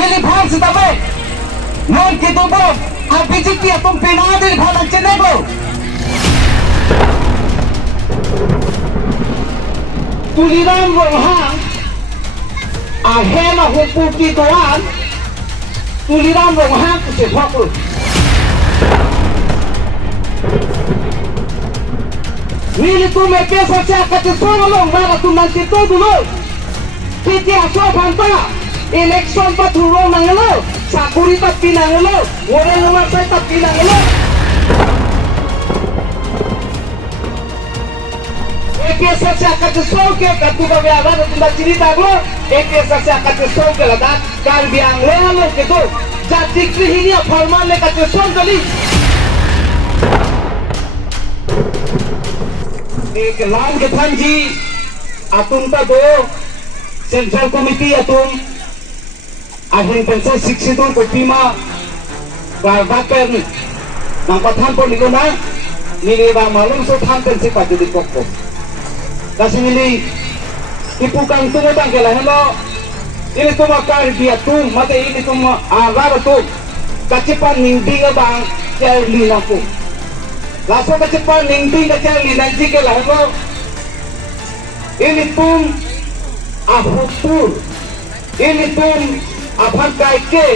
Mili bhang sitabe. Non kitubo. Abijit dia tum pinadir bhalan chenego. Tuliram rohang. Ahema hupuki doan. Tuliram rohang kusepakul. Mili tu me pesa chaka te solo long bara tu nanti to dulu. Kiti aso banta. Election pa turo nangelo. Sakuri ta pinangelo. Ore nomor sa ta pinangelo. Pesa chaka te solo ke katu ba biada tu na cerita glo. Pesa chaka te solo ke lada kal biang lo ke to. Jati krihini farman le ka te solo kali. एक लाल गठन जी अतुम का दो central committee अतुम अहिं पेंशन शिक्षितों को पीमा बाकर नांपथान पर निको ना मिले बा मालूम सो थान पेंशन पाजु di pokok kasi mili ipukan tu mo tang kela hello ini tu makar dia tu mate ini tu agar tu kacipan ninding bang celi laku laso kacipan ninding celi nanti ke lalu ini tum ahutur ini tum abang kaike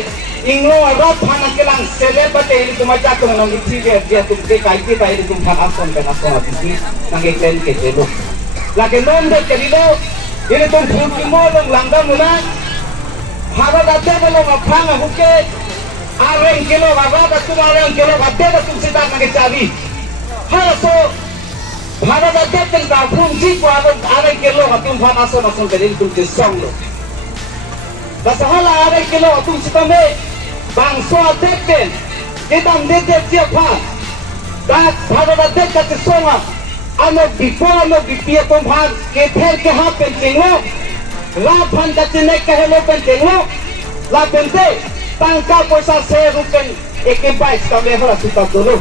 inglo arab hana kelang selebate ini tu macam tu nang iti dia tum ke kaike ta ini tum hana son habisi nang iten ke telo lagi non de kerido ini tum phukimo long langga muna hara date belong apang huke areng kilo baba tu areng kilo bate tum sita nang cabi halo Bhara date ten ka phumji ko areng kilo tum phana so nason ke tum ke song lo Basahala areng kilo tum sita me bangso aten kita mdete dia pha dat bhara date ka te songa ano bipia tum bhag ke ther ke ha pen chengo la phan ka te ke hello pen chengo la pente tangka poisa se rupen eke bais ka me hara sita dolo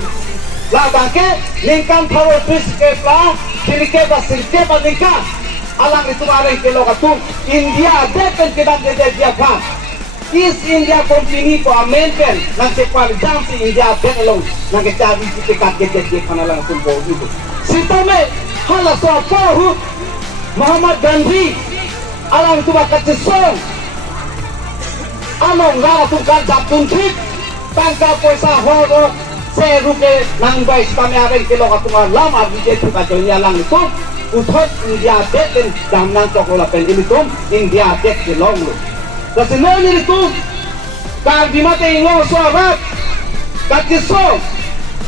la bangke lingkam tharo twist ke pla khilke ba silke ba lingka alang itu areng kilo ka tum India deten ke dan de dia pha East India Company ko amendment nang se par jam si India ben long nang ke chabi ke kat ke de khana lang tum bo itu sito me hala so pahu Muhammad Gandhi alang tu ba kat song anong la tu kan japun thik tangka poisa ho se ruke nang bai stame areng kilo ka tum lam abi je tu ka jonya lang itu uthot India deten dam nang chokola pen ini tum India det ke long lo kasi no ni tu kar bimate ingo so abat katiso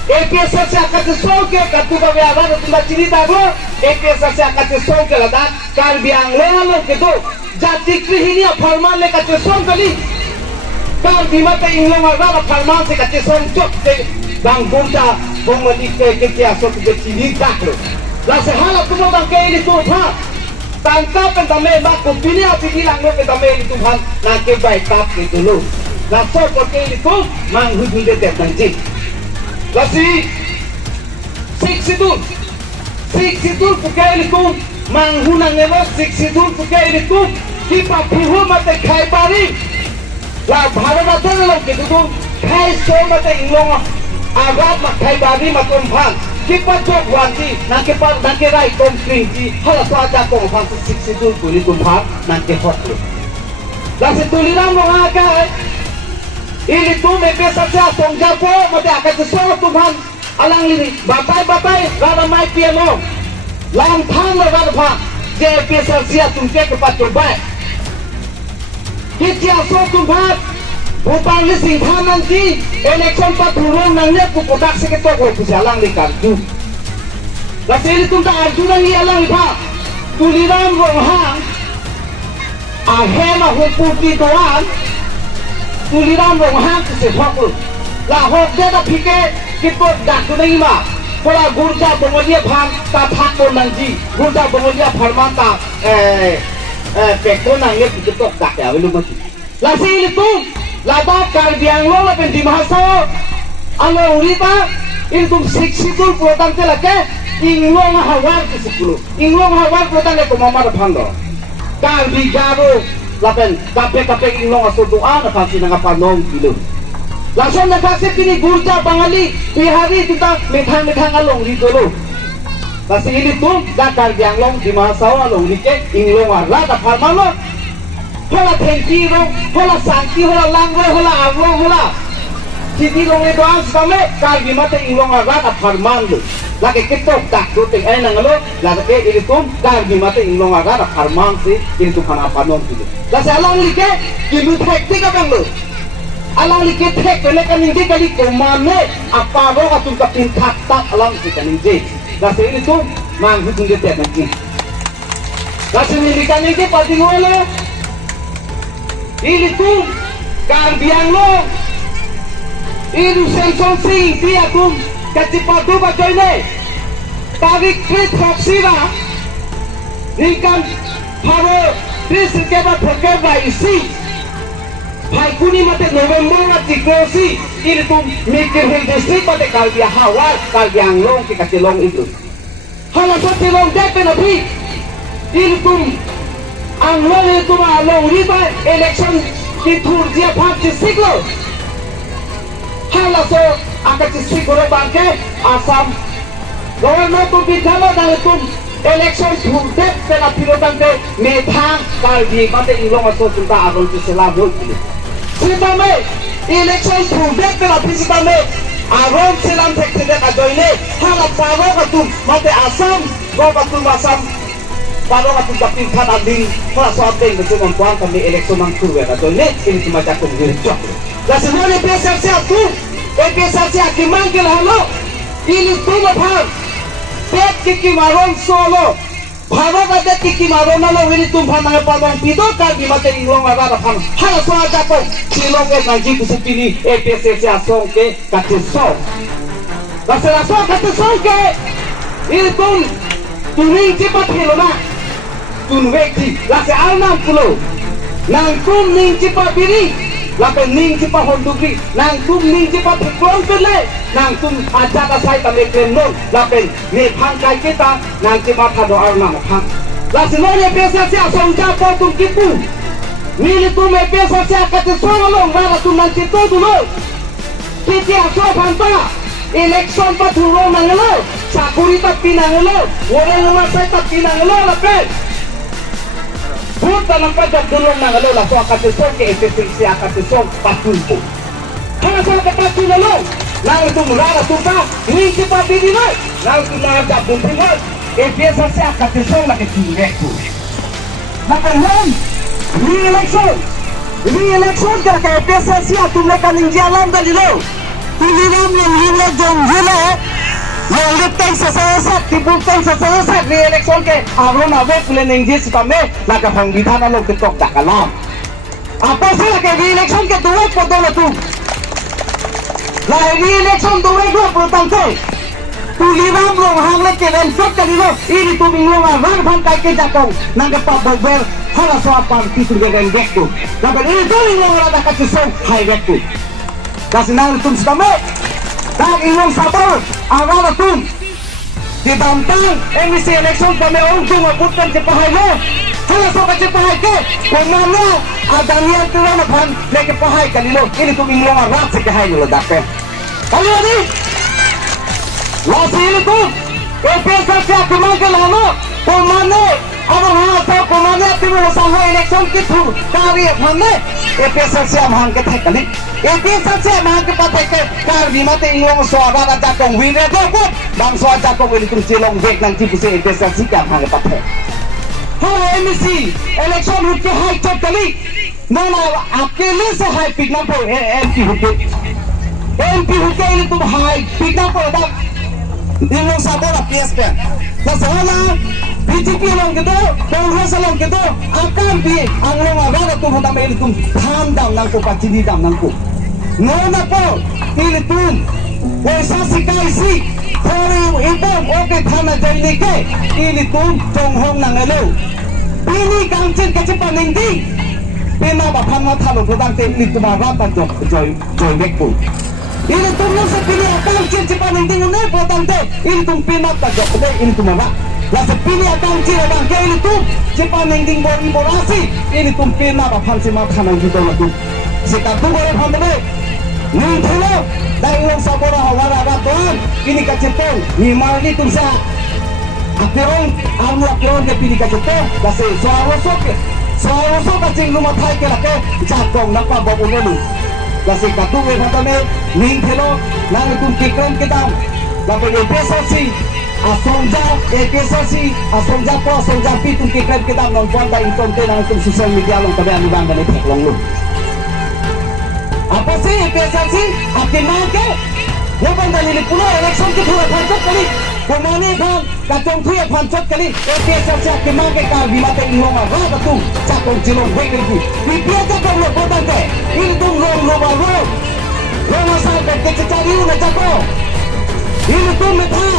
EPS sa katiso ke katu ba biada tu na cerita go EPS sa katiso ke lada kar biang le ke to jati krihini farman le katiso kali kar bimate ingo marda farman se katiso chok se dang bunta bomali ke asok ke chini daklo la se hala tu mo bang ke ni tu tha tangka pentame ba kompini api bilang lo pentame itu han na ke baik tap ke dulu la so porque itu mang hujung de tanji la si siksidur porque itu mang hunang elo siksidur porque itu kipa puhu mate khai pari la bharata te lo ke tu khai so mate inglong agat ma khai bari ma kom phan kipa chok wanti nake rai kom kringji hala so aja ko phan siksidur kuni tum phan nake hot la se tuliram lo aga ini tu me pesa cha tongja po mate akat so tum phan alang lini batai rada mai piano lam thang lo rada pha je pesa sia tum ke pa chobai kitia so tum phan Bupang lising thanan ji election pa turun nang ne ku kotak se ke to ko pujalang di karju la seli tum ta arju nang alang pha tuliram rohang ahema hupuki doan tuliram rohang se phakul la hok de da phike kito dak nai ma pola gurja bongolia phang ta phak bon nang ji gurja bongolia pharman ta pekko nang ne kito dak ya lu ma la seli tum laba kar biang lo pen di mahasa alo urita intum siksitul protam te lake inglong hawar ke 10 inglong hawar protam le ko mamar phando kar bi garo lapen kape inglong aso doa na kasi nangapanong kilo. Langsung na kasi pini gurja bangali pihari kita metang along dito lo. Kasi ini tuh dakar janglong di masawa along dike inglong arla da farmalo. Hola tengki lo, hola sangki, hola langwe, hola avlo, hola. Siti long itu as kame kali mate inglong arla da farmalo. Lagi kita tak tuh nangalo, lagi ini tuh kali mate inglong arla da farman sih ini tuh kana panong kilo. Kasi along dike kilo teknik apa lo? Alang likit hek pele kaningi kali komane apa ro atun kapin tak alang si kaningi. Kasi ini tuh manggu tunjuk tiap nanti. Kasi ini kaningi pati ngolo. Ini tuh kan biang lo. Ini sensor sing dia tuh kacipatu baca ini. Tarik krit haksira. Ini kan haro bis kebat berkebat isi. Hai kuni mate November la tikrosi ini tuh mikir hindustri mate kalbia hawal kalbia anglong kita cilong itu hala sa cilong depe nabi ini tuh anglong itu malong riba election kitur dia pati siklo hala so akan siklo bangke asam governor tuh bidalo dan itu election turdet pela pilotante metang kalbi mate inglong aso tunta agon ciselabul Sita me election turdet pela pisita me aron silam tekte ka joine hala paro ka tu mate asam go ka tu asam paro ka tu kapin khan ading hala soate ngi tu mangkuan kami election mang turwe ka joine ini cuma jakum dirjok la semone pesa se tu e pesa se akimang ke halo ini tu bhar pet ki maron solo Bharo kate kiki maro nalo wili tumpa na pabang pido ka di mate inglong ara pan hala so aja ko silong ke naji kusipini EPSC asong ke katiso basela so katiso ke ini tum tuning cepat hilona tun weki lase alnam pulo nang tum ning cepat biri lape ning cepat hondugri nang tum ning cepat hiklong tele nang tum aja ka sai kami krenon lape ne phang kai kita nang cepat hado arna phang lase no ne pesa sia songja po tum kipu ni tum me pesa sia kate songolong rara tum nang cito dulo kiti aso phanta election pa thuro nangalo sakuri ta pinangalo ore ngama sai ta pinangalo lape Buta ng pagdadulong ng alola so akatisong ke efficiency akatisong patunpo. Kaya sa kapatulong nang tumulala tupa hindi pa bininoy nang tumulala buntingon efficiency akatisong nakitingeko. Nakalang re-election kaya kaya efficiency atumle kaning jalan dalilo. Tuliram yung hila jong hila yang leteng sesat dibukten sesat di election ke aron abe planning jis kami laga pangbidanan lo ketok dakalam apa sih lagi di election ke duwe podolo tu lah di election duwe dua potante tuliram lo hangle ke dan sok kalilo ini tu bingung arang pangkai ke jakong naga pabober hala so apang titul gegen gektu laga ini tu bingung rada kacisong hai gektu kasi nang tum kami tak ilong sabar agak tum ditantang emisi election kami untung maputan cepahay mo hala so ka cepahay ke kumano adanya tuwa na pan leke pahay kanilo ini tum inglong arat sa kahay nilo dape kalilo ni lasi ini tum epesa siya kumangka lano kumano abang hasa kumano timu usaha election kitu kari pande epesa siya mahangkat hai kali epesa siya mahangkat patay ke kari mate inglong suara na jakong wine ko bang suara jakong ini tum cilong bek nang tipu si epesa siya mahangkat patay hala emisi election hutke hai chot kali nana akele se hai pigna po MP hutke ini tum hai pigna po dak inglong sabora PSP nasala BJP long gitu, Congress long gitu, akan bi anglong agak tu hota mail tum tham dam nang ko pacini dam nang ko. No na po, til tum, wesa sikai si, thore ipom oke thana jai ke, til tum tong hong nang elo. Pini kangchen kache paningdi, pina ba phang ma thalo godang te ni tuma rata joy bekku. Ini tum no sa pini kangchen che paningdi ne potante, ini tum pina ta jok de ini tuma ba. la sepini atang cira bangke ini tu cepat nending bori borasi ini tu pena bapan si mak kanang kita tu sekat tu boleh hamle ning thelo dai long sabora hawara ratuan ini kacetong ni mali tu sa akhirong amu akhirong ke pini kacetong la se soalo sok kacing rumah thai ke lake jakong napa babu nelu la se katu we hamle ning thelo nang tu kikran kedam la pe pesasi asonja po asonja pi tu kikran kedam non pon da intonte nang tu sosial media long tabe ani bang gane thek long lu apa sih PSSI आपके मां के वो बंदा ये पुनः इलेक्शन की पूरा पंचत करी वो माने खान कचों थुए पंचत करी PSSI आपके मां के कार बीमा ते इन लोग रात तू चाकों जिलों हुई गई थी बीपीए चाकों लोग बोलते हैं इन तुम लोग मसाल करते चचारी उन्हें चाको इन तुम में था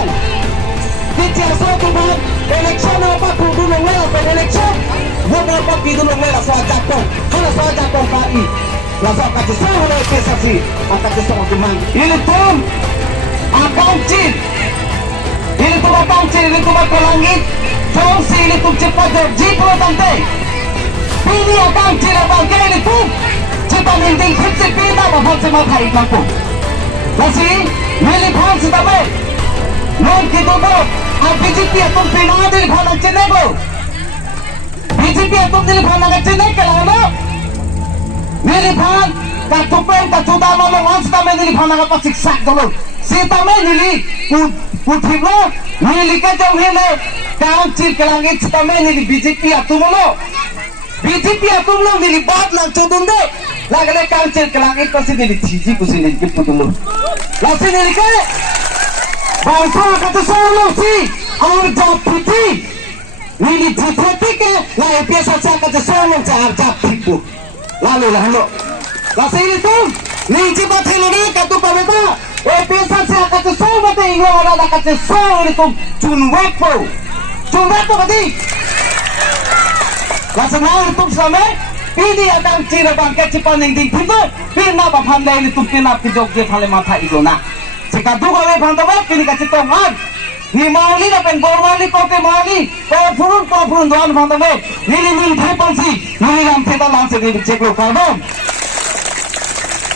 कि जैसा तुम्हार इलेक्शन apa kudu लोग apa इलेक्शन वो apa kudu लोग soal चाकों kalau soal चाकों kali Lalu akan disahul oleh PSSI akan disahul kemang. Ini pun akauntin. Ini pun akauntin. Ini pun langit. Fungsi ini pun cepat berjiwa tante. Pilih akauntin apa ini pun cepat mending hitsip pina bahan semua hari mampu. Masih milih bahan sedame. Non kita tu BJP atau pina dari bahan cenego. BJP atau dari bahan cenego kalau Niliphan katupen katudama lo once tame niliphan nga pasiksak dolo si tame nili puthilo nili ka jong hele council kelangit tame nili BJP atumulo nili bat nang chodunde lagale council kelangit ko si nili thiji kusi nili ke putulo lasi nili ke bangsa katu solo si aur jab piti nili jithati ke la PSSI katu solo jab pipu lalu lahlo lasa ini tu ninci bathelo ni katu pabeta PSSI katu sol bate inglo ada katu sol ini tu chunwepo badi lasa na itu sama ini adang cira bangke cipan ning ding thido pina ba phamle ini tu pina pijok je phale matha igona sika dugo we phamda ba pini katu to man ni mauli na pen gormali kote mauli ko furun don phamda be nili thai pansi nili lam theta lam se ni cheklo karbon